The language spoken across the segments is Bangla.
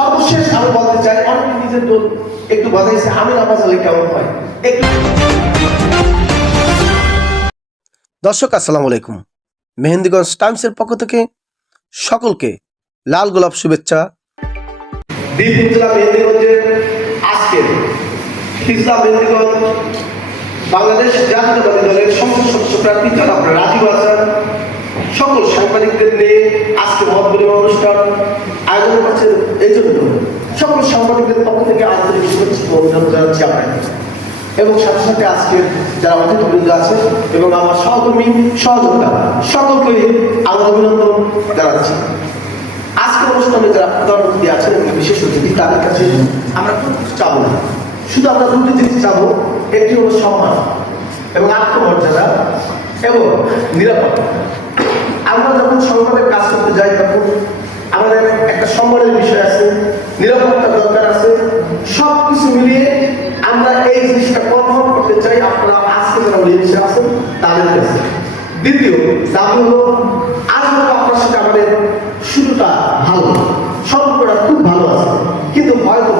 সর্বশেষ আমি বলতে চাই অনেকে নিজের দোল একটু বাজাইছে আমি কেমন হয়? একটু দর্শক আসসালামু আলাইকুম। মেহেন্দিগঞ্জ টাইমসের পক্ষ থেকে সকলকে লাল গোলাপ শুভেচ্ছা। জেলা মেহেন্দিগঞ্জের আজকের মেহেন্দিগঞ্জ বাংলাদেশ জাতীয়তাবাদী দলের সংসদ সদস্য প্রার্থী জনাব রাজীব হাসান সকল সাংবাদিকদের নিয়ে আজকে মহব্বরী অনুষ্ঠান আয়োজন করছেন এই জন্য সকল সাংবাদিকদের পক্ষ থেকে আন্তরিক শুভেচ্ছা অভিনন্দন জানাচ্ছি আপনাকে। এবং সাথে সাথে আজকে যারা অতিথিবৃন্দ আছে এবং আমার সহকর্মী সহযোগিতা সকলকে আমার অভিনন্দন জানাচ্ছি। আজকের অনুষ্ঠানে যারা প্রধান অতিথি আছেন বিশেষ অতিথি, তাদের কাছে আমরা কিছু চাবো না। শুধু আমরা দুটি জিনিস চাবো, একটি হলো সম্মান এবং আত্মমর্যাদা এবং নিরাপত্তা। আমরা যখন সংবাদে কাজ করতে যাই, তখন আমাদের একটা সম্মানের বিষয় আছে, নিরাপত্তা দরকার আছে। সব কিছু মিলিয়ে আমরা এই জিনিসটা কনফার্ম করতে চাই, আপনারা আজকে যারা নিয়ে আছেন, তাদের কাছে। দ্বিতীয়, দাবি হলো, আজ আপনার সাথে আমাদের শুরুটা ভালো, সম্পর্কটা খুব ভালো আছে, কিন্তু হয়তো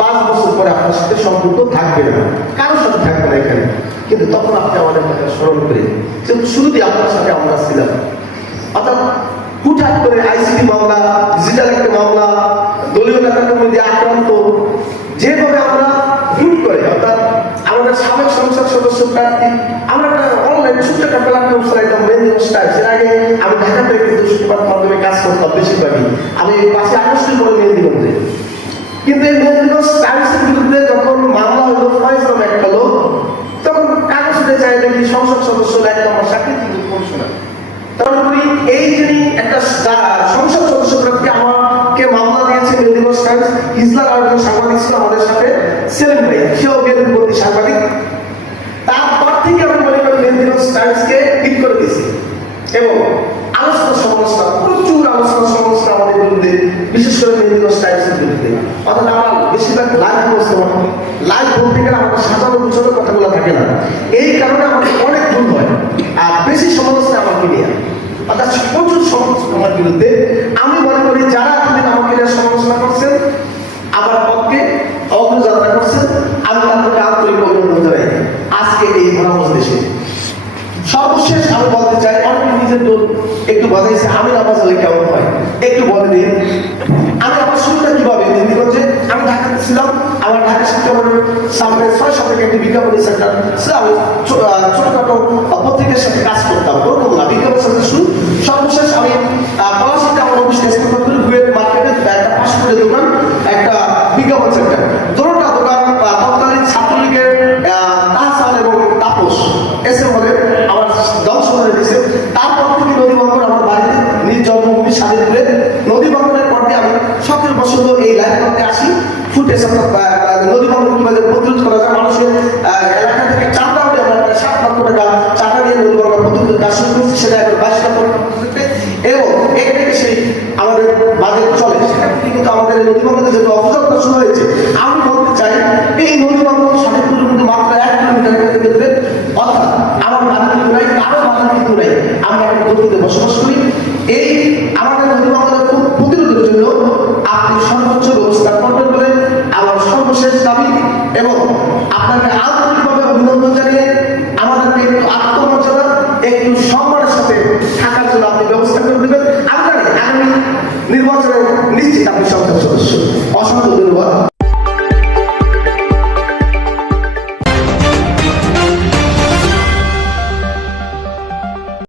পাঁচ বছর পরে আপনার সাথে সম্পর্ক থাকবে না, কারোর সাথে থাকবে না এখানে। কিন্তু তখন আপনি আমাদের স্মরণ করে যে শুরুতেই আপনার সাথে আমরা ছিলাম অর্থাৎ হুটহাট করে আইসিডি মামলা ডিজিটাল একটা মামলা দলীয় নেতাদের মধ্যে আক্রান্ত যেভাবে আমরা হুট করে আমাদের সাবেক সংসদ সদস্য প্রার্থী, আমরা একটা অনলাইন ছোট্ট একটা প্ল্যাটফর্ম চালাইতাম রেঞ্জ স্টাইল এর আগে আমি ঢাকাতে কিন্তু সুপার মাধ্যমে কাজ করতাম বেশিরভাগই। আমি পাশে আগস্টের পরে মেহেন্দিগঞ্জে কিন্তু এই মেহেন্দিগঞ্জ টাইমসের বিরুদ্ধে যখন মামলা হলো ফয়েজ নামে একটা লোক তখন কাগজ দিতে চাই দেখি সংসদ সদস্য এক নম্বর সাক্ষী কিন্তু কমিশনার তারপরে এই যিনি একটা যা- সংসদ সদস্য প্রার্থী আমাকে মামলা দিয়েছে মেহেন্দিগঞ্জ টাইমস ইসলাম আরেকজন সাংবাদিক ছিল আমাদের সাথে সেলিম ভাই সেও বেদপতি সাংবাদিক তারপর থেকে আমি মনে করি মেহেন্দিগঞ্জ টাইমসকে ঠিক করে দিয়েছি এবং আলোচনা সমালোচনা প্রচুর আলোচনা সমালোচনা আমাদের বিরুদ্ধে বিশেষ করে মেহেন্দিগঞ্জ টাইমসের বিরুদ্ধে অর্থাৎ আমার বেশিরভাগ লাইভ বলতে লাইভ বলতে গেলে আমাদের সাজানো গুছানো কথাগুলো থাকে না। এই কারণে আমাদের অনেক ভুল হয়। আর বেশি সমালোচনা আমাকে নিয়ে অর্থাৎ প্রচুর সমালোচনা আমার বিরুদ্ধে। আমি মনে করি যারা এতদিন আমাকে সমালোচনা করছেন আমার পক্ষে অগ্রযাত্রা করছেন, আমি তাদেরকে আন্তরিক অভিনন্দন জানাই। আজকে এই ভরামজ দেশে সর্বশেষ আমি বলতে চাই, অনেকে নিজের দোল একটু বাজাইছে, আমি নামাজ আলে কেমন হয়? একটু বলে দিন। বিজ্ঞাপনী সেন্টার ছিল আমি ছোটখাটো পত্রিকার সাথে কাজ করতাম ওরকম না। বিজ্ঞাপন সেন্টার শুরু। সর্বশেষ আমি পলাশিতে আমার অফিস কাজ করতাম বুয়েট মার্কেটে একটা করে দোকান, একটা বিজ্ঞাপন সেন্টার দুটোটা দোকান তৎকালীন ছাত্রলীগের তাহসান এবং তাপস এসে বলে আমার ধ্বংস করে দিয়েছে তারপর থেকে নদী বঙ্কর আমার বাড়িতে নিজ জন্মভূমি স্বাধীনপুরে নদী বঙ্করের পর দিয়ে আমি শখের বসত এই লাইন করতে আসি। ফুটেজ নদী কীভাবে প্রতিরোধ করা যায়, মানুষের এলাকা থেকে চাঁদা উঠে আমরা প্রায় সাত লক্ষ টাকা চাঁদা দিয়ে নদী বঙ্কর প্রতিরোধের কাজ শুরু করেছি, সেটা এখন বাইশ লক্ষ এবং সেই আমাদের বাজেট চলে। সেখান কিন্তু আমাদের নদী বঙ্করের যে অপযত্ন শুরু হয়েছে। আমি বলতে চাই, এই নদী বঙ্কর স্বাধীনপুরের মধ্যে মাত্র এক কিলোমিটার ভিতরে অর্থাৎ আমার বাধা কিন্তু নাই, কারও বাধা কিন্তু নাই। আমরা একটা বসবাস করি। এই আত্মমর্যাদা